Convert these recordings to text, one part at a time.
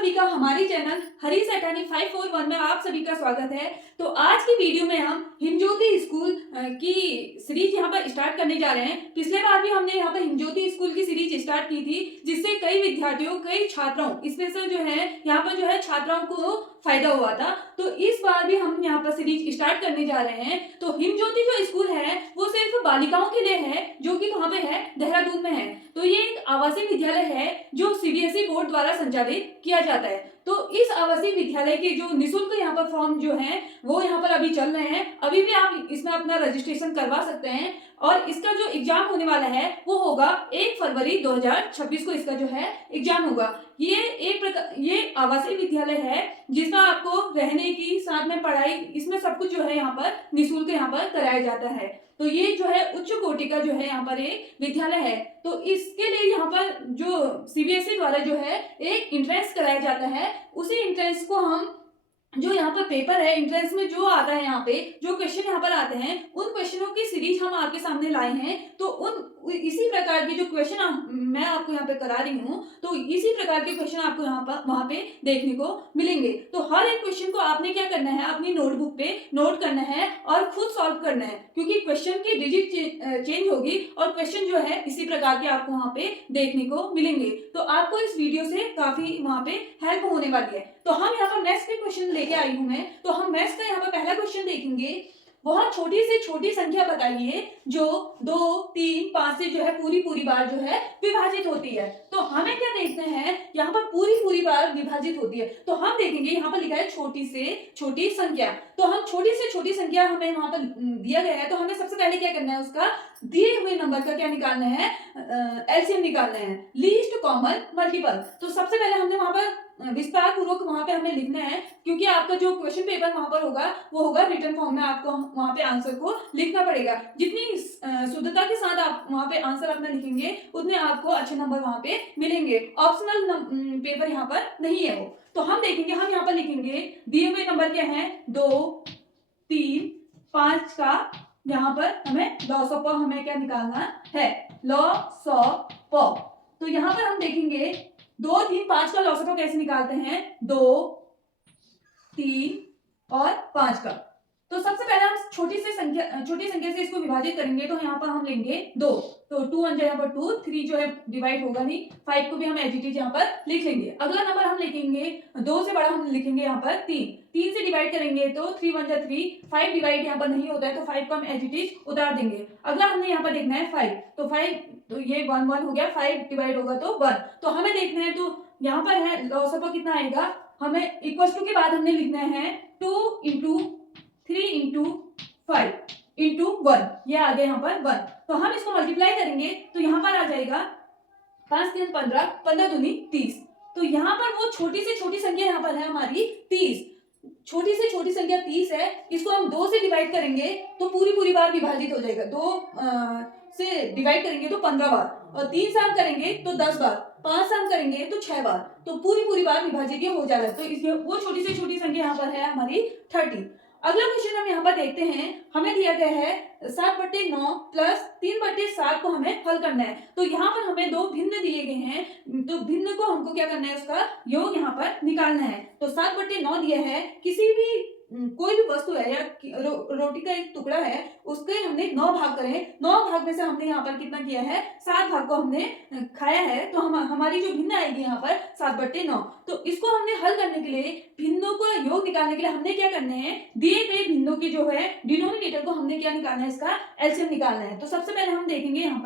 सभी का हमारे चैनल हरीश अटॉर्नी 541 में आप सभी का स्वागत है। तो आज की वीडियो में हम हिमज्योति स्कूल की सीरीज यहाँ पर स्टार्ट करने जा रहे हैं। पिछले बार भी हमने यहाँ पर हिमज्योति स्कूल की सीरीज स्टार्ट की थी, जिससे कई विद्यार्थियों, कई छात्राओं, स्पेशल जो है यहाँ पर जो है छात्राओं को फायदा हुआ था। तो इस बार भी हम यहाँ पर सीरीज स्टार्ट करने जा रहे हैं। तो हिमज्योति जो स्कूल है वो सिर्फ बालिकाओं के लिए है, जो कि कहाँ पे है, देहरादून में है। तो ये एक आवासीय विद्यालय है जो सीबीएसई बोर्ड द्वारा संचालित किया जाता है। तो इस आवासीय विद्यालय के जो निःशुल्क यहाँ पर फॉर्म जो है वो यहाँ पर अभी चल रहे हैं। अभी भी आप इसमें अपना रजिस्ट्रेशन करवा सकते हैं और इसका जो एग्जाम होने वाला है वो होगा 1 फरवरी 2026 को इसका जो है एग्जाम होगा। ये आवासीय विद्यालय है जिसमें आपको रहने की, साथ में पढ़ाई, इसमें सब कुछ जो है यहाँ पर निःशुल्क यहाँ पर कराया जाता है। तो ये जो है उच्च कोटि का जो है यहाँ पर एक विद्यालय है। तो इसके लिए यहाँ पर जो सीबीएसई द्वारा जो है एक एंट्रेंस कराया जाता है। उसी एंट्रेंस को हम जो यहाँ पर पेपर है, एंट्रेंस में जो आता है, यहाँ पे जो क्वेश्चन यहाँ पर आते हैं, उन क्वेश्चनों की सीरीज हम आपके सामने लाए हैं। तो इसी प्रकार के जो क्वेश्चन मैं आपको यहाँ पे करा रही हूँ, तो इसी प्रकार के क्वेश्चन आपको यहाँ पर वहां पे देखने को मिलेंगे। तो हर एक क्वेश्चन को आपने क्या करना है, अपनी नोटबुक पे नोट करना है और खुद सॉल्व करना है, क्योंकि क्वेश्चन की डिजिट चेंज होगी और क्वेश्चन जो है इसी प्रकार के आपको वहां पे देखने को मिलेंगे। तो आपको इस वीडियो से काफी वहां पे हेल्प होने वाली है। तो हम यहाँ पर मैथ्स के क्वेश्चन लेके आई हूँ मैं। तो हम मैथ्स का यहाँ पर पहला क्वेश्चन देखेंगे। बहुत छोटी से छोटी संख्या बताइए जो 2, 3, 5 से जो है पूरी बार जो है विभाजित होती है। तो हमें क्या देखते हैं, यहाँ पर पूरी बार विभाजित होती है। तो हम देखेंगे यहाँ पर लिखा है छोटी से छोटी संख्या। तो हम छोटी से छोटी संख्या हमें वहां पर दिया गया है। तो हमें सबसे पहले क्या करना है, उसका दिए हुए नंबर का क्या निकालना है, एलसीएम निकालना है, लीस्ट कॉमन मल्टीपल। तो सबसे पहले हमने वहां पर विस्तार पूर्वक वहां पे हमें लिखना है, क्योंकि आपका जो क्वेश्चन पेपर वहां पर होगा वो होगा रिटन फॉर्म में। आपको वहां पे आंसर को लिखना पड़ेगा। जितनी शुद्धता के साथ आप वहां पे आंसर अपना लिखेंगे, उतने आपको अच्छे नंबर वहां पे मिलेंगे। ऑप्शनल पेपर यहाँ पर नहीं है वो। तो हम देखेंगे, हम यहाँ पर लिखेंगे दिए हुए नंबर क्या है, 2, 3, 5 का यहाँ पर हमें लॉसअ प हमें क्या निकालना है, लॉसअ प। तो यहाँ पर हम देखेंगे 2, 3, 5 का लॉसअ प कैसे निकालते हैं, 2, 3 और 5 का। तो सबसे पहले हम छोटी संख्या से इसको विभाजित करेंगे। तो यहाँ पर हम लेंगे 2, तो 2 1 यहाँ पर 2, 3 जो है डिवाइड होगा नहीं, 5 को भी हम एज इट इज यहाँ पर लिख लेंगे। अगला नंबर हम लिखेंगे 2 से बड़ा, हम लिखेंगे यहाँ पर 3 से डिवाइड करेंगे तो 3 1 3, 5 डिवाइड यहाँ पर नहीं होता है, तो 5 को हम एज इट इज उतार देंगे। अगला हमने यहाँ पर देखना है 5, तो 5 तो ये 1 1 हो गया, 5 डिवाइड होगा तो 1। तो हमें देखना है, तो यहाँ पर है लॉसअ प कितना आएगा, हमें इक्वल टू के बाद हमने लिखना है 2 इंटू 3 इंटू 5 इंटू 1, ये आ गया यहाँ पर 1। तो हम इसको मल्टीप्लाई करेंगे तो यहाँ पर आ जाएगा 5 3 15, 15 दूनी 30। तो यहाँ पर वो छोटी से छोटी संख्या यहाँ पर है हमारी 30। छोटी से छोटी संख्या 30 है, इसको हम 2 से डिवाइड करेंगे तो पूरी बार विभाजित हो जाएगा। 2 से डिवाइड करेंगे तो 15 बार, और 3 से हम करेंगे तो 10 बार, 5 से हम करेंगे तो 6 बार, तो पूरी बार विभाजित हो जा रहा है। तो इसलिए वो छोटी से छोटी संख्या यहाँ पर है हमारी 30। अगला क्वेश्चन हम यहाँ पर देखते हैं। हमें दिया गया है 7/9 प्लस 3/7 को हमें हल करना है। तो यहाँ पर हमें 2 भिन्न दिए गए हैं, तो भिन्न को हमको क्या करना है, उसका योग यहाँ पर निकालना है। तो 7/9 दिया है, किसी भी कोई भी वस्तु है या रोटी का एक टुकड़ा है, उसके हमने 9 भाग करें, 9 भाग में से हमने यहाँ पर कितना किया है, 7 भाग को हमने खाया है। तो हमारी जो भिन्न आएगी यहाँ पर 7/9। तो इसको हमने हल करने के लिए, भिन्नों को योग निकालने के लिए हमने क्या करना है, दिए गए भिन्नों की जो है डिनोमिनेटर को हमने क्या निकालना है, इसका एलसीएम निकालना है। तो सबसे पहले हम देखेंगे यहाँ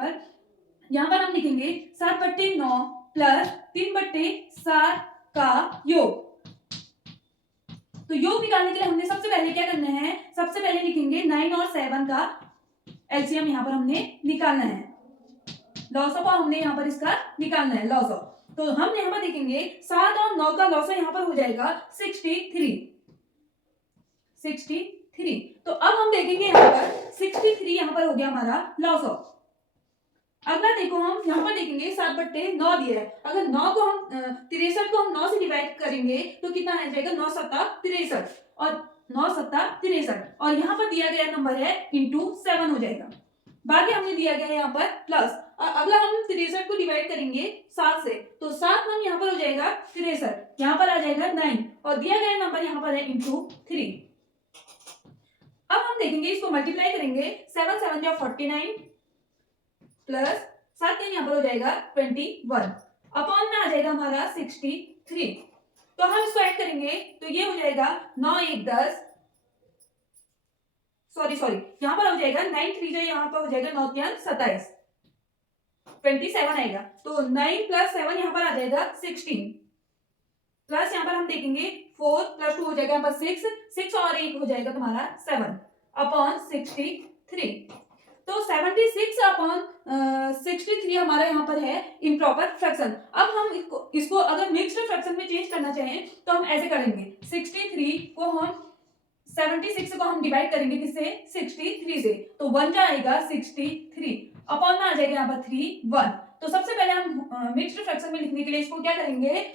पर हम लिखेंगे 7/9 प्लस 3/7 का योग। तो योग निकालने के लिए हमने सबसे पहले क्या करना है, सबसे पहले लिखेंगे 9 और 7 का एलसीएम यहाँ पर हमने निकालना है। लॉसअ प हमने यहाँ पर इसका निकालना है, लॉसअ। तो हम यहाँ पर देखेंगे 7 और 9 का लॉसअ यहाँ पर हो जाएगा 63। तो अब हम देखेंगे यहाँ पर 63 यहाँ पर हो गया हमारा लॉसअ। अगला देखो, हम यहाँ पर देखेंगे 7/9 दिया है। अगर 9 को हम 63 को हम 9 से डिवाइड करेंगे तो कितना आ जाएगा, 9 7 63 और 9 7 63, और यहाँ पर दिया गया नंबर है इंटू 7 हो जाएगा। बाकी हमने दिया गया है यहाँ पर प्लस। अगला हम 63 को डिवाइड करेंगे 7 से, तो 7 नंबर यहाँ पर हो जाएगा 63, यहाँ पर आ जाएगा 9 और दिया गया नंबर यहाँ पर है इंटू 3। अब हम देखेंगे इसको मल्टीप्लाई करेंगे, 7 7 जा 49 प्लस 7 यहाँ पर हो जाएगा 21 अपॉन में आ जाएगा हमारा 63। तो हम इसको ऐड करेंगे तो ये हो जाएगा 9 1 10, सॉरी यहाँ पर हो जाएगा 9 3 यहाँ पर हो जाएगा 9 3 27, 27 आएगा। तो 9 प्लस 7 यहाँ पर आ जाएगा 16 प्लस यहाँ पर हम देखेंगे 4 प्लस 2 हो जाएगा यहाँ पर 6 और 1 हो जाएगा तुम्हारा 7 अपॉन 63। तो 76 अपॉन 63 हमारा यहाँ पर है इम्प्रॉपर फ्रैक्शन। अब हम इसको अगर मिक्स्ड फ्रैक्शन में चेंज करना चाहें तो हम ऐसे करेंगे, 63 को हम 76 को हम डिवाइड करेंगे किससे, 63 से, तो 1 जाएगा 63 अपॉन में आ जाएगा यहाँ पर 3 1। तो सबसे पहले हम मिक्स्ड फ्रैक्शन में लिखने के लिए इसको क्या करेंगे,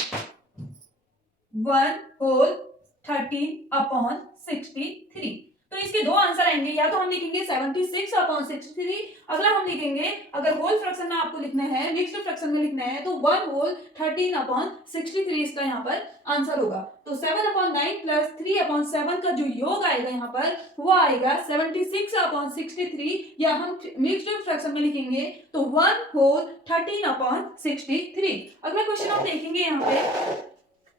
1 होल 13 अपॉन 63। तो इसके दो आंसर आएंगे, या तो हम लिखेंगे 76 अपॉन 63, अगला हम लिखेंगे अगर होल फ्रैक्शन में आपको लिखना है, मिक्स्ड फ्रैक्शन में लिखना है तो 1 होल 13 अपॉन 63 इसका यहाँ पर आंसर होगा। तो 7 अपॉन 9 प्लस 3 अपॉन 7 का जो योग आएगा यहाँ पर वो आएगा 76 अपॉन 63, या हम मिक्स्ड फ्रैक्शन में लिखेंगे तो 1 होल 13 अपॉन 63। अगला क्वेश्चन हम देखेंगे यहाँ पे,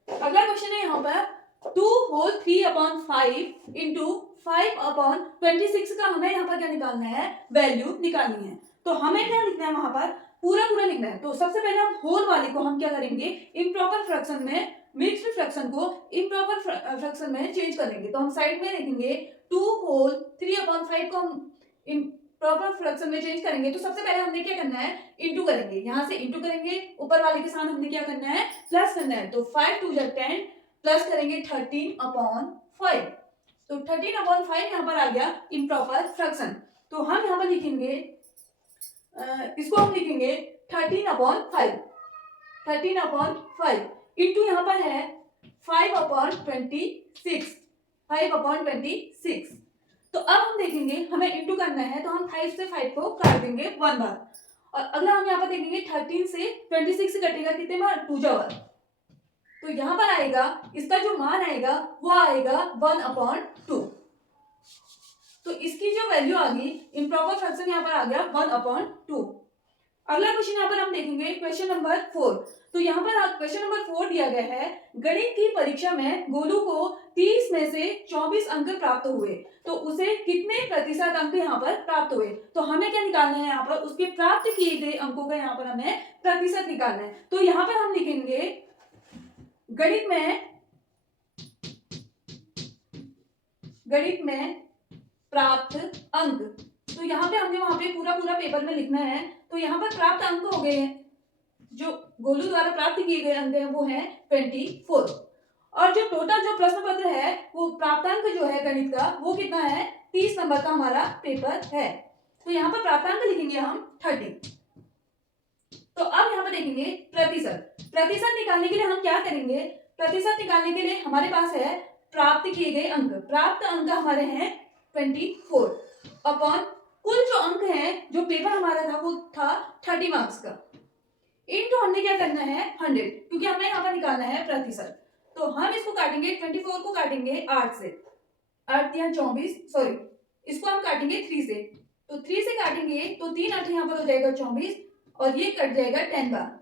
अगला क्वेश्चन है यहाँ पर 2 होल 3 अपॉन 5 इंटू 5 अपॉन 26 का हमें यहाँ पर क्या निकालना है, वैल्यू निकालनी है। तो हमें क्या लिखना है वहां पर, पूरा लिखना है। तो सबसे पहले हम होल वाले को हम क्या करेंगे, इम्प्रॉपर फ्रैक्शन में, मिक्स्ड फ्रैक्शन को इम्प्रॉपर फ्रैक्शन में चेंज करेंगे। तो हम साइड में लिखेंगे 2 होल 3 अपॉन 5 को हम इम्प्रॉपर फ्रैक्शन में चेंज करेंगे। तो सबसे पहले हमने क्या करना है, इंटू करेंगे, यहाँ से इंटू करेंगे, ऊपर वाले के साथ हमने क्या करना है, प्लस करना है। तो 5 2 10 प्लस करेंगे 13 अपॉन 5, तो 13 अपॉन 5 यहाँ पर आ गया इम्प्रॉपर फ्रैक्शन। तो हम यहाँ पर लिखेंगे, इसको हम लिखेंगे 13 अपॉन 5, 13 अपॉन 5 इंटू यहाँ पर है 5 अपॉन 26, 5 अपॉन 26। तो अब हम देखेंगे हमें इंटू करना है, तो हम 5 से 5 को काट देंगे 1 बार, और अगला हम यहाँ पर देखेंगे 13 से 26 कटेगा कितने बार, 2 बार। तो यहाँ पर आएगा, इसका जो मान आएगा वो आएगा 1 अपॉन 2। तो इसकी जो वैल्यू आ गई, इम्प्रॉपर फ्रैक्शन यहाँ पर आ गया 1 अपॉन 2। अगला क्वेश्चन यहाँ पर हम देखेंगे क्वेश्चन नंबर 4। तो यहाँ पर क्वेश्चन नंबर 4 दिया गया है, गणित की परीक्षा में गोलू को 30 में से 24 अंक प्राप्त हुए, तो उसे कितने प्रतिशत अंक यहाँ पर प्राप्त हुए। तो हमें क्या निकालना है यहाँ पर, उसके प्राप्त किए गए अंकों का यहाँ पर हमें प्रतिशत निकालना है। तो यहाँ पर हम लिखेंगे गणित में प्राप्त अंक। तो यहाँ पे हमने वहां पे पूरा पेपर में लिखना है। तो यहाँ पर प्राप्त अंक हो गए हैं, जो गोलू द्वारा प्राप्त किए गए अंक हैं वो है 24, और जो टोटल जो प्रश्न पत्र है वो प्राप्तांक जो है गणित का वो कितना है, 30 नंबर का हमारा पेपर है। तो यहाँ पर प्राप्तांक लिखेंगे हम 30। तो अब यहाँ पर देखेंगे प्रतिशत निकालने के लिए हम क्या करेंगे, प्रतिशत निकालने के लिए हमारे पास है प्राप्त किए गए अंक, प्राप्त अंक हमारे हैं 24 अपॉन कुल जो अंक है, जो पेपर हमारा था वो था 30 मार्क्स का, इनटू हमने क्या करना है 100, क्योंकि हमें यहाँ पर निकालना है प्रतिशत। तो हम इसको काटेंगे, 24 को काटेंगे 8 से, 8 या 24, सॉरी इसको हम काटेंगे 3 से, तो 3 से काटेंगे तो 3 8 यहाँ पर हो जाएगा 24, और ये कट जाएगा 10 बार।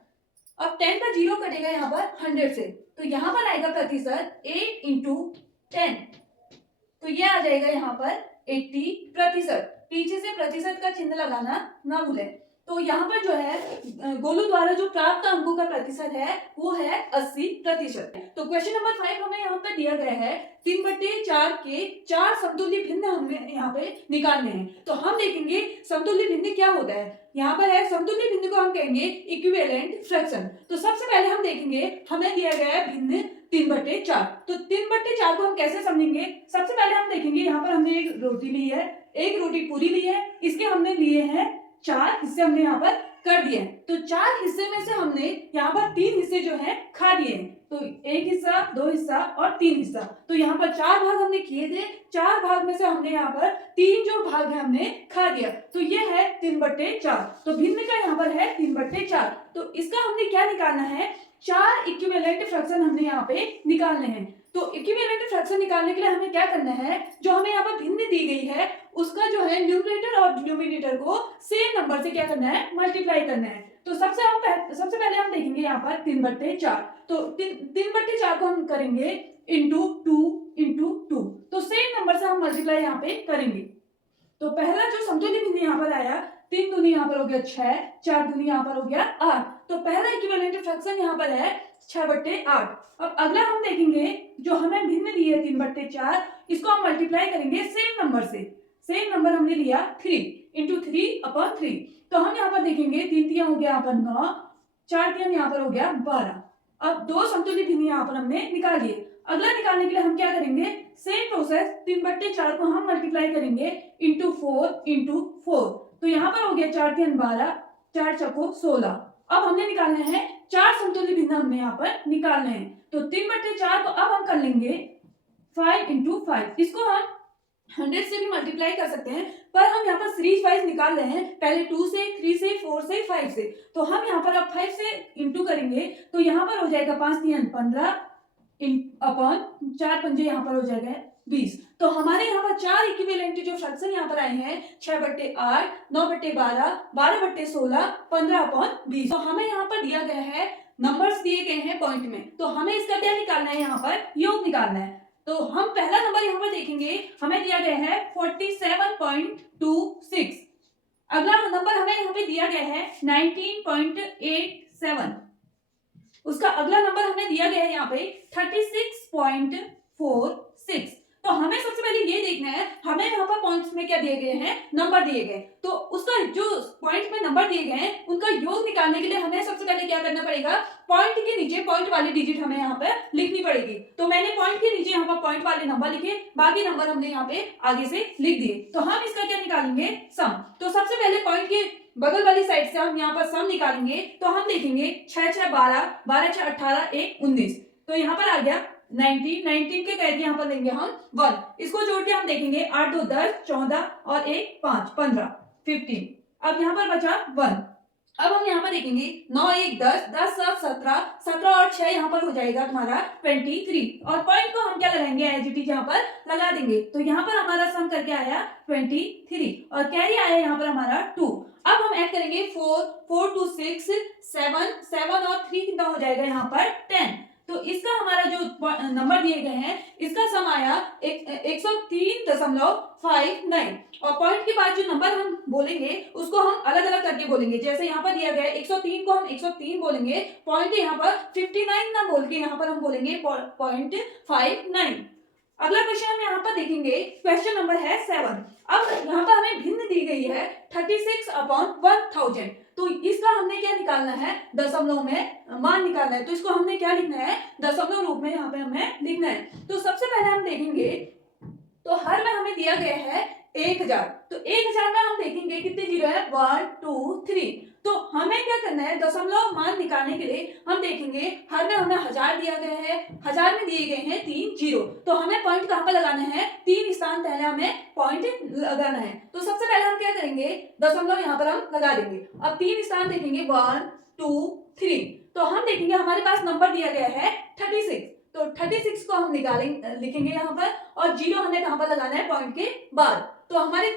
अब 10 का 0 कटेगा यहाँ पर 100 से, तो यहाँ पर आएगा प्रतिशत 8 इंटू 10, तो ये आ जाएगा यहाँ पर 80%। पीछे से प्रतिशत का चिन्ह लगाना ना भूलें। तो यहाँ पर जो है गोलू द्वारा जो प्राप्त अंकों का प्रतिशत है वो है 80%। तो क्वेश्चन नंबर 5 हमें यहाँ पर दिया गया है 3/4 के 4 समतुल्य भिन्न हमें यहाँ पे निकालने हैं। तो हम देखेंगे समतुल्य भिन्न क्या होता है। यहाँ पर है समतुल्य भिन्न को हम कहेंगे इक्विवेलेंट फ्रैक्शन। तो सबसे पहले हम देखेंगे हमें दिया गया है भिन्न 3/4। तो 3/4 को हम कैसे समझेंगे, सबसे पहले हम देखेंगे यहाँ पर हमने एक रोटी ली है, एक रोटी पूरी ली है, इसके हमने लिए हैं 4 हिस्से हमने यहाँ पर कर दिए हैं। तो 4 हिस्से में से हमने यहाँ पर 3 हिस्से जो है खा लिए हैं, तो एक हिस्सा, दो हिस्सा और तीन हिस्सा। तो यहाँ पर 4 भाग हमने किए थे, 4 भाग में से हमने यहाँ पर 3 जो भाग है हमने खा दिया, तो ये है 3/4। तो भिन्न का यहाँ पर है 3/4। तो इसका हमने क्या निकालना है, 4 इक्विवेलेंट फ्रैक्शन हमने यहाँ पे निकालने हैं। तो इक्विवेलेंट फ्रैक्शन निकालने के लिए हमें क्या करना है, जो हमें यहाँ पर भिन्न दी गई है उसका जो है न्यूमरेटर और डिनोमिनेटर को सेम नंबर से क्या करना है, मल्टीप्लाई करना है। तो सबसे पहले हम देखेंगे यहाँ पर 3/4। तो 3/4 को हम करेंगे इंटू 2 तो सेम नंबर से हम मल्टीप्लाई यहाँ पे करेंगे। तो पहला जो समतुल्य भिन्न यहाँ पर आया, 3 दूनी यहाँ पर हो गया 6, 4 दूनी यहाँ पर हो गया 8। तो पहला इक्विवेलेंट फ्रैक्शन यहाँ पर है 6/8। अब अगला हम देखेंगे जो हमें भिन्न दी है 3/4, इसको हम मल्टीप्लाई करेंगे सेम नंबर से। सेम नंबर हमने लिया 3 इंटू 3/3। तो हम यहाँ पर देखेंगे 3 3 हो गया यहाँ पर 9, 4 3 यहाँ पर हो गया 12। अब 2 समतुल्य भिन्न यहाँ पर हमने निकाल लिए। अगला निकालने के लिए हम क्या करेंगे, सेम प्रोसेस 3/4 को हम मल्टीप्लाई करेंगे इंटू 4। तो यहाँ पर हो गया 4 3 12, 4 चौको 16। अब हमने निकालने हैं 4 समतुल्य भिन्न हमने यहाँ पर निकालने हैं। तो 3/4 को अब हम कर लेंगे 5 इंटू 5। इसको हम 100 से भी मल्टीप्लाई कर सकते हैं, पर हम यहाँ पर सीरीज वाइज निकाल रहे हैं, पहले 2 से, 3 से, 4 से, 5 से। तो हम यहाँ पर अब 5 से इंटू करेंगे, तो यहाँ पर हो जाएगा 5 3 15 अपॉन 4 पंजे यहाँ पर हो जाएगा 20। तो हमारे यहाँ पर 4 इक्विवेलेंट जो फ्रैक्शन यहाँ पर आए हैं 6/8, 9/12, 12/16, 15/20। तो हमें यहाँ पर दिया गया है, नंबर्स दिए गए हैं पॉइंट में, तो हमें इसका क्या निकालना है, यहाँ पर योग निकालना है। तो हम पहला नंबर यहाँ पर देखेंगे, हमें दिया गया है 47.26। अगला नंबर हमें यहाँ पे दिया गया है 19.87। उसका अगला नंबर हमें दिया गया है यहाँ पे 36.46। तो हमें सबसे पहले ये देखना है, हमें यहाँ पर पॉइंट्स में क्या दिए गए हैं, नंबर दिए गए। तो उसका जो पॉइंट में नंबर दिए गए हैं उनका योग निकालने के लिए हमें सबसे पहले क्या करना पड़ेगा, पॉइंट के नीचे पॉइंट वाली डिजिट हमें यहाँ पे लिखनी पड़ेगी। तो मैंने पॉइंट के नीचे यहाँ पर पॉइंट वाले नंबर लिखे, बाकी नंबर हमने यहाँ पे आगे से लिख दिए। तो हम इसका क्या निकालेंगे, सम। तो सबसे पहले पॉइंट के बगल वाली साइड से हम यहाँ पर सम निकालेंगे। तो हम देखेंगे 6 6 12, 12 6 18, 1 19। तो यहाँ पर आ गया 19 के कैद यहाँ पर लेंगे हम 1। इसको जोड़ के हम देखेंगे 8 2 10, 14 और 1 5, 15, 15। अब यहाँ पर बचा 1। अब हम यहाँ पर देखेंगे 9 1 10, 10 7 17, 17 और 6 यहाँ पर हो जाएगा हमारा 23। और पॉइंट को हम क्या लगाएंगे, एज इट इज यहाँ पर लगा देंगे। तो यहाँ पर हमारा सम करके आया 23 और कैरी आया यहाँ पर हमारा 2। अब हम ऐड करेंगे 4 4 2 6 7 7 और 3 कितना हो जाएगा यहाँ पर 10। तो इसका हमारा जो नंबर दिए गए हैं इसका सम आया 103.59। और पॉइंट के बाद जो नंबर हम बोलेंगे उसको हम अलग अलग करके बोलेंगे। जैसे यहाँ पर दिया गया है 103 को हम 103 बोलेंगे, पॉइंट यहाँ पर 59 ना बोल के यहाँ पर हम बोलेंगे 0.59। अगला क्वेश्चन हम यहाँ पर देखेंगे, क्वेश्चन नंबर है 7। अब यहाँ पर हमें भिन्न दी गई है 36/1000। तो इसका हमने क्या निकालना है, दशमलव में मान निकालना है। तो इसको हमने क्या लिखना है, दशमलव रूप में यहाँ पे हमें लिखना है। तो सबसे पहले हम देखेंगे, तो हर में हमें दिया गया है 1000। तो 1000 में हम देखेंगे कितने जीरो है, 1 2 3। तो हमें क्या करना है, दशमलव मान निकालने के लिए हम देखेंगे हर में हमें 1000 दिया गया है, 1000 में दिए गए हैं 3 जीरो। तो हमें पॉइंट कहाँ पर लगाना है, 3 स्थान पहले हमें पॉइंट लगाना है। तो सबसे पहले हम क्या करेंगे, दशमलव यहाँ पर हम लगा देंगे। अब 3 स्थान देखेंगे 1 2 3। तो हम देखेंगे हमारे पास नंबर दिया गया है 36। तो 36 को हम लिखेंगे यहाँ पर, और जीरो हमें कहाँ पर लगाना है, पॉइंट के बाद। तो हमारे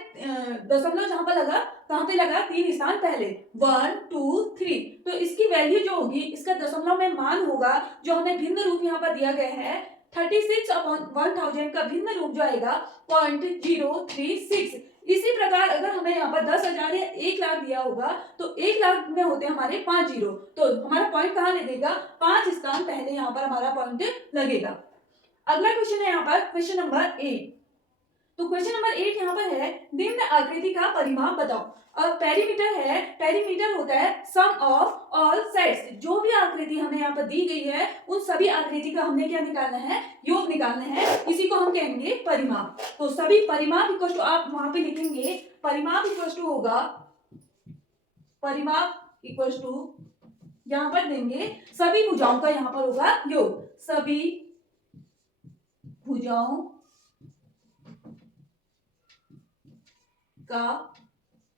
दशमलव जहां पर लगा, कहां पे लगा, 3 स्थान पहले 1 2 3। तो इसकी वैल्यू जो होगी, इसका दशमलव में मान होगा जो हमें भिन्न रूप यहाँ पर दिया गया है 36/1000 का भिन्न रूप जो आएगा 0.036। इसी प्रकार अगर हमें यहाँ पर 10,000 या 1 लाख दिया होगा तो 1 लाख में होते हैं हमारे 5 जीरो। तो हमारा पॉइंट कहाँ लगेगा, 5 स्थान पहले यहाँ पर हमारा पॉइंट लगेगा। अगला क्वेश्चन है यहाँ पर क्वेश्चन नंबर 8। तो क्वेश्चन नंबर 8 यहाँ पर है, निम्न आकृति का परिमाप बताओ। और पेरीमीटर है, पेरीमीटर होता है सम ऑफ ऑल साइड्स। जो भी आकृति हमें यहाँ पर दी गई है उन सभी आकृति का हमने क्या निकालना है, योग निकालना है। इसी को हम कहेंगे परिमाप। तो सभी परिमाप इक्वल टू, आप वहां पे लिखेंगे परिमाप इक्वल टू होगा, परिमाप इक्वल टू यहाँ पर देंगे सभी भुजाओं का, यहाँ पर होगा योग, सभी भुजाओं का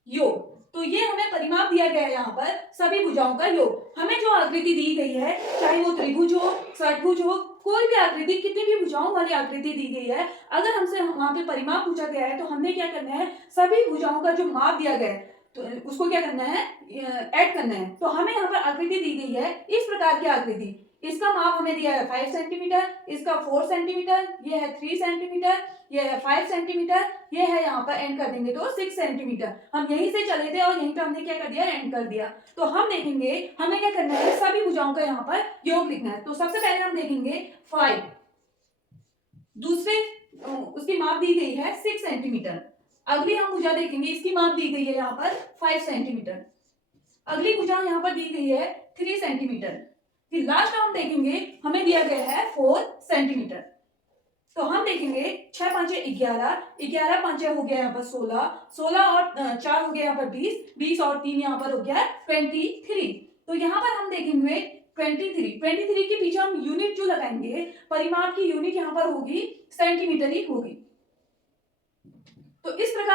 योग। तो ये हमें परिमाप दिया गया है यहाँ पर सभी भुजाओं का योग। हमें जो आकृति दी गई है, चाहे वो त्रिभुज हो, षटभुज हो, कोई भी आकृति, कितनी भी भुजाओं वाली आकृति दी गई है, अगर हमसे वहां पे परिमाप पूछा गया है तो हमने क्या करना है, सभी भुजाओं का जो माप दिया गया है तो उसको क्या करना है, ऐड करना है। तो हमें यहाँ पर आकृति दी गई है इस प्रकार की आकृति, इसका माप हमें दिया है 5 सेंटीमीटर, इसका 4 सेंटीमीटर, ये है 3 सेंटीमीटर, ये है 5 सेंटीमीटर, ये है यहाँ पर एंड कर देंगे तो 6 सेंटीमीटर। हम यहीं से चले थे और यहीं पे हमने क्या कर दिया, एंड कर दिया। तो हम देखेंगे हमें क्या करना है, सभी भुजाओं का यहाँ पर योग लिखना है। तो सबसे पहले हम देखेंगे 5, दूसरे उसकी माप दी गई है 6 सेंटीमीटर। अगली हम भुजा देखेंगे, इसकी माप दी गई है यहाँ पर 5 सेंटीमीटर। अगली भुजा यहाँ पर दी गई है 3 सेंटीमीटर। फिर लास्ट हम देखेंगे हमें दिया गया है 4 सेंटीमीटर। तो हम देखेंगे 6 5 11, 11 5 हो गया यहाँ पर 16, 16 और 4 हो गया यहाँ पर 20, 20 और 3 यहाँ पर हो गया 23। तो यहाँ पर हम देखेंगे 23 के पीछे हम यूनिट जो लगाएंगे, परिमाप की यूनिट यहाँ पर होगी सेंटीमीटर ही होगी।